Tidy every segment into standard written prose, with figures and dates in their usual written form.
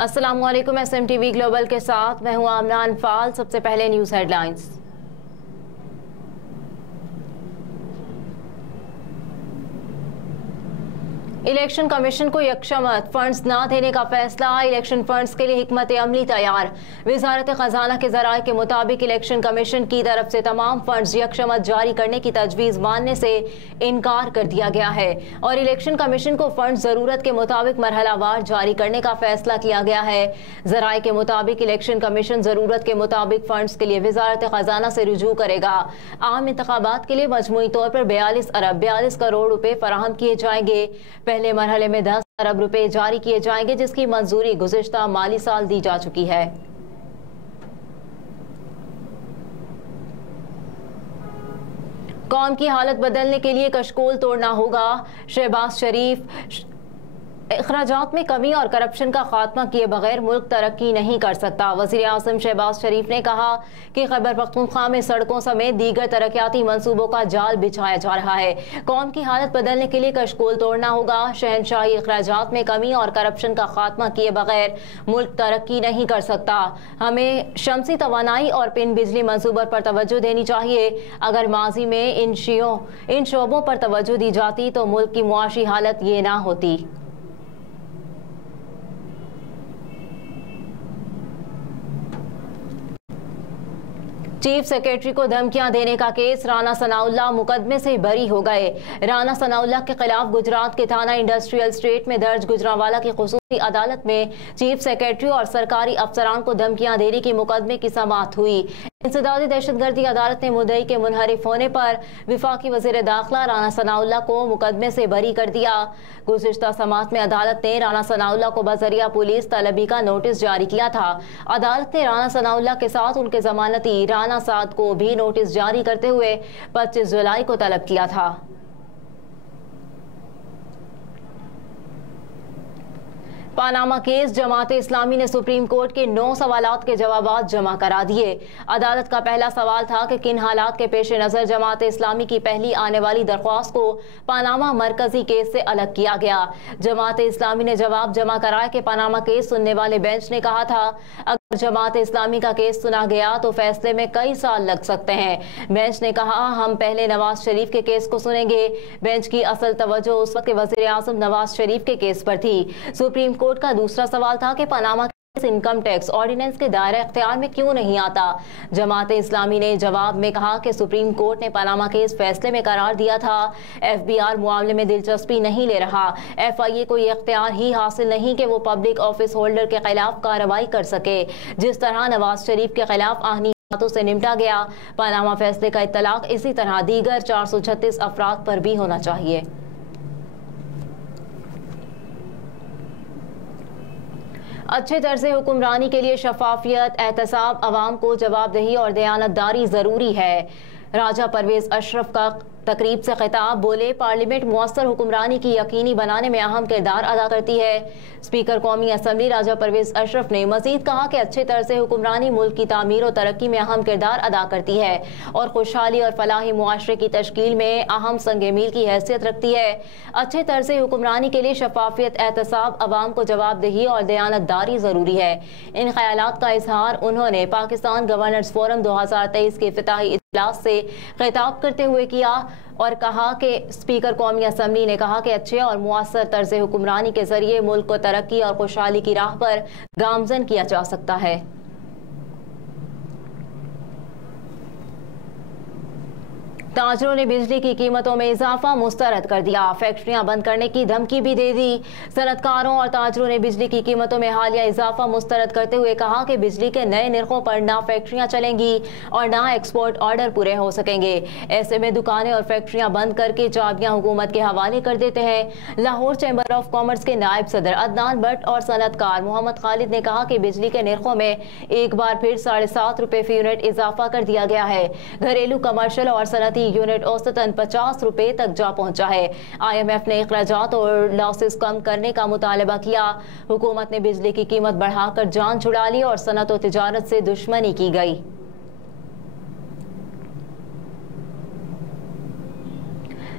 अस्सलाम वालेकुम। SMTV global के साथ मैं हूं आमना अनफाल। सबसे पहले न्यूज़ हेडलाइंस। इलेक्शन कमीशन को यकशमत फंड्स ना देने का फैसला। इलेक्शन फंड्स के लिए हिकमत अमली तैयार। वजारत खजाना के जराये के मुताबिक इलेक्शन कमीशन की तरफ से तमाम फंड्स यकशमत जारी करने की तजवीज़ मानने से इनकार कर दिया गया है और इलेक्शन कमीशन को फंड्स ज़रूरत के मुताबिक मरहलावार जारी करने का फैसला किया गया है। जराये के मुताबिक इलेक्शन कमीशन ज़रूरत के मुताबिक फंड्स के लिए वजारत खजाना से रुजू करेगा। आम इंतखाबात के लिए मजमूई तौर पर 42 अरब 42 करोड़ रुपए फराहम किए जाएंगे। पहले मरहले में 10 अरब रुपए जारी किए जाएंगे, जिसकी मंजूरी गुज़िश्ता माली साल दी जा चुकी है। कौम की हालत बदलने के लिए कशकोल तोड़ना होगा। शहबाज शरीफ अखराजात में कमी और करप्शन का खात्मा किए बगैर मुल्क तरक्की नहीं कर सकता। वज़ीर आज़म शहबाज शरीफ ने कहा कि खैबर पख्तूनख्वा में सड़कों समेत दीगर तरक्याती मंसूबों का जाल बिछाया जा रहा है। कौम की हालत बदलने के लिए कशकोल तोड़ना होगा। शहनशाही अखराजात में कमी और करप्शन का खात्मा किए बगैर मुल्क तरक्की नहीं कर सकता। हमें शमसी तवानाई और पिन बिजली मंसूबों पर तवज्जो देनी चाहिए। अगर माजी में इन शोबों पर तवज्जो दी जाती तो मुल्क की मुआशी हालत ये ना होती। चीफ सेक्रेटरी को धमकियां देने का केस। राना सनाउल्लाह मुकदमे से बरी हो गए। राना सनाउल्लाह के खिलाफ गुजरात के थाना इंडस्ट्रियल स्टेट में दर्ज गुजरांवाला की खुसूसी अदालत में चीफ सेक्रेटरी और सरकारी अफसरान को धमकियां देने की मुकदमे की समाअत हुई। इंसदादी दहशतगर्दी अदालत ने मुद्दई के मुनहरिफ होने पर विफाकी वजीर दाखिला राना सनाउल्लाह को मुकदमे से बरी कर दिया। गुज़िश्ता समाअत में अदालत ने राना सनाउल्लाह को बजरिया पुलिस तलबी का नोटिस जारी किया था। अदालत ने राना सनाउल्लाह के साथ उनके जमानती राना साद को भी नोटिस जारी करते हुए 25 जुलाई को तलब किया था। पानामा केस। जमात इस्लामी ने सुप्रीम कोर्ट के 9 सवालात के जवाबात जमा करा दिए। अदालत का पहला सवाल था कि किन हालात के पेश नज़र जमात इस्लामी की पहली आने वाली दरख्वास्त को पानामा मरकजी केस से अलग किया गया। जमात इस्लामी ने जवाब जमा कराया कि पानामा केस सुनने वाले बेंच ने कहा था अगर जमात इस्लामी का केस सुना गया तो फैसले में कई साल लग सकते हैं। बेंच ने कहा हम पहले नवाज शरीफ के केस को सुनेंगे। बेंच की असल तवज्जो उस वक्त के वज़ीर आज़म नवाज शरीफ के केस पर थी। सुप्रीम कोर्ट का दूसरा सवाल था कि Panama case income tax ordinance के दायरे इख्तियार में क्यों नहीं आता। जमात इस्लामी ने जवाब में कहा कि सुप्रीम कोर्ट ने पनामा केस फैसले में करार दिया था FBR मामले में दिलचस्पी नहीं ले रहा। FIA को ये इख्तियार ही हासिल नहीं कि वो पब्लिक ऑफिस होल्डर के खिलाफ कार्रवाई कर सके। जिस तरह नवाज शरीफ के खिलाफ आहनी बातों से निपटा गया, पनामा फैसले का इत्तलाक इसी तरह दीगर 436 अफराद पर भी होना चाहिए। अच्छे तर्ज़े हुक्मरानी के लिए शफाफियत, एहतसाब, अवाम को जवाबदेही और दयानतदारी ज़रूरी है। राजा परवेज अशरफ का तकरीब से खिताब। बोले पार्लियामेंट मुअस्सर हुक्मरानी की यकीनी बनाने में अहम किरदार अदा करती है। स्पीकर कौमी असम्बली राजा परवेज अशरफ ने मजीद कहा कि अच्छे तर्ज़े हुक्मरानी मुल्क की तामीर और तरक्की में अहम किरदार अदा करती है और खुशहाली और फलाही मुआशरे की तश्कील में अहम संग मील की हैसियत रखती है। अच्छे तर्ज़े हुक्मरानी के लिए शफाफियत, एहतसाब, अवाम को जवाबदेही और दयानतदारी ज़रूरी है। इन ख्यालात का इजहार उन्होंने पाकिस्तान गवर्नर्स फोरम 2023 के इफ्तिताही इजलास से खिताब करते हुए किया और कहा कि स्पीकर कौमी असम्बली ने कहा कि अच्छे और मुअस्सर तर्ज़े हुक्मरानी के जरिए मुल्क को तरक्की और खुशहाली की राह पर गामजन किया जा सकता है। ताजरों ने बिजली की कीमतों में इजाफा मुस्तरद कर दिया। फैक्ट्रियां बंद करने की धमकी भी दे दी। सनतकारों और ताजरों ने बिजली की कीमतों में हालिया इजाफा मुस्तरद करते हुए कहा कि बिजली के नए निर्खों पर ना फैक्ट्रियां चलेंगी और ना एक्सपोर्ट ऑर्डर पूरे हो सकेंगे। ऐसे में दुकानें और फैक्ट्रियां बंद करके चाबियां हुकूमत के हवाले कर देते हैं। लाहौर चैम्बर ऑफ कॉमर्स के नायब सदर अदनान भट्ट और सनतकार मोहम्मद खालिद ने कहा कि बिजली के निर्खों में एक बार फिर 7.5 रुपए फी यूनिट इजाफा कर दिया गया है। घरेलू, कमर्शियल और सनती यूनिट औसतन 50 रुपए तक जा पहुंचा है। IMF ने अखराजात और लॉसेस कम करने का मुतालबा किया। हुकूमत ने बिजली की कीमत बढ़ाकर जान छुड़ा ली और सनत और तिजारत से दुश्मनी की गई।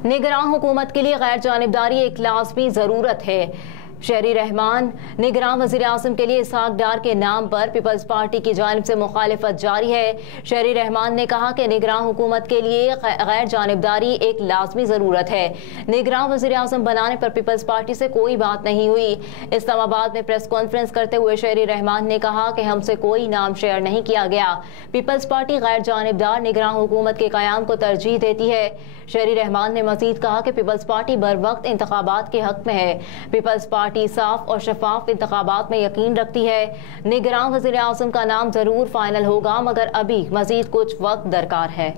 निगरान हुकूमत के लिए गैर जानिबदारी एक लाज़मी ज़रूरत है। शहरी रहमान निगरान वज़ीर आज़म के लिए इसहाक डार के नाम पर पीपल्स पार्टी की जानिब से मुखालिफत जारी है। शहरी रहमान ने कहा कि निगरान हुकूमत के लिए गैर जानिबदारी एक लाजमी ज़रूरत है। निगरान वज़ीर आज़म बनाने पर पीपल्स पार्टी से कोई बात नहीं हुई। इस्लामाबाद में प्रेस कॉन्फ्रेंस करते हुए शहरी रहमान ने कहा कि हमसे कोई नाम शेयर नहीं किया गया। पीपल्स पार्टी गैर जानिबदार निगरान हुकूमत के क़याम को तरजीह देती है। शहरी रहमान ने मज़ीद कहा कि पीपल्स पार्टी बर वक्त इंतखाबात के हक में है। पीपल्स पार्टी साफ और शफाफ इंतखाबात में यकीन रखती है। निगरान वज़ीर आज़म का नाम जरूर फाइनल होगा, मगर अभी मज़ीद कुछ वक्त दरकार है।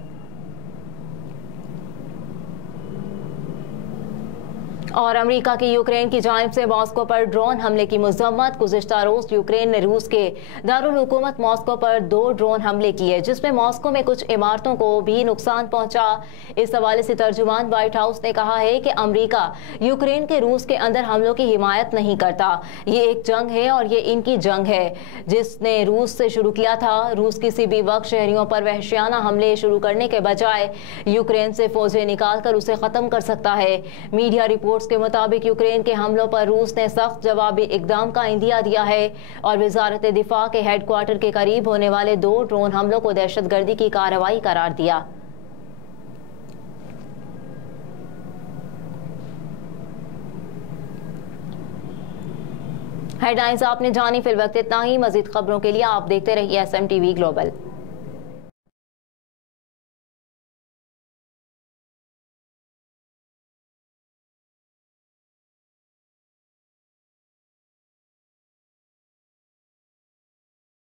और अमेरिका की यूक्रेन की जानिब से मॉस्को पर ड्रोन हमले की मज़म्मत। गुज़िश्ता रोज़ यूक्रेन ने रूस के दारुल हुकूमत मॉस्को पर 2 ड्रोन हमले किए, जिसमें मॉस्को में कुछ इमारतों को भी नुकसान पहुंचा। इस हवाले से तर्जुमान व्हाइट हाउस ने कहा है कि अमेरिका यूक्रेन के रूस के अंदर हमलों की हिमायत नहीं करता। ये एक जंग है और ये इनकी जंग है जिसने रूस से शुरू किया था। रूस किसी भी वक्त शहरियों पर वहशियाना हमले शुरू करने के बजाय यूक्रेन से फौजें निकाल कर उसे ख़त्म कर सकता है। मीडिया रिपोर्ट के मुताबिक यूक्रेन के हमलों पर रूस ने सख्त जवाबी इकदाम का इंदिया दिया है और वजारत दिफा के हेडक्वार्टर के करीब होने वाले 2 ड्रोन हमलों को दहशतगर्दी की कार्रवाई करार दिया। हेडलाइंस आपने जानी। फिर वक्त इतना ही। मजीद खबरों के लिए आप देखते रहिए SMTV ग्लोबल।